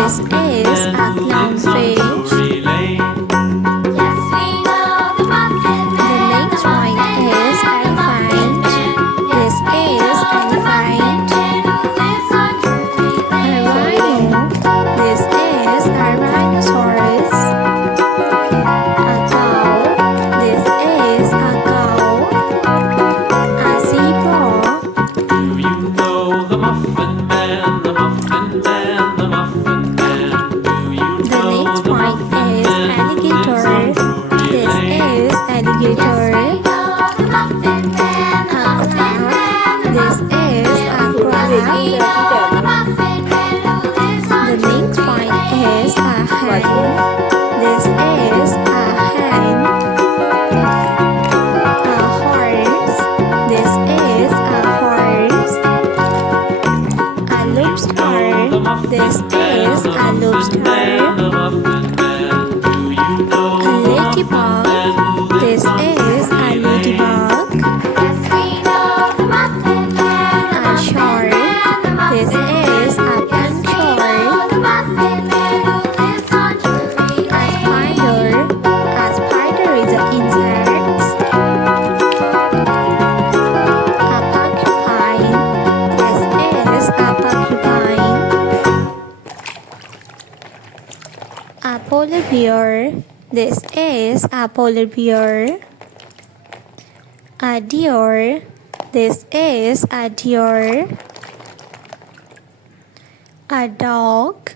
This is a clownfish. Yes, we know the muffin The man. next one is elephant. This is elephant. A rhino. This is a rhinoceros. A cow. This is a cow. A zebra. Do you know the Muffin Man, the Muffin Man, the Muffin Man? Do you The know next the one Muffin is Man who lives alligator. on Drury This Lane? is alligator. A crab. This is a crab. The next one is a hen. This is a hen. A horse. This is a horse. A lobster. This is a lobster. The Muffin Man. Do you know A the Muffin ladybug. Man who This lives on is a Drury Lane? ladybug. A shark. This is a pen shark. A spider is an insect. A porcupine. This is a porcupine. A polar bear. This is a polar bear. A deer. This is a deer. A dog.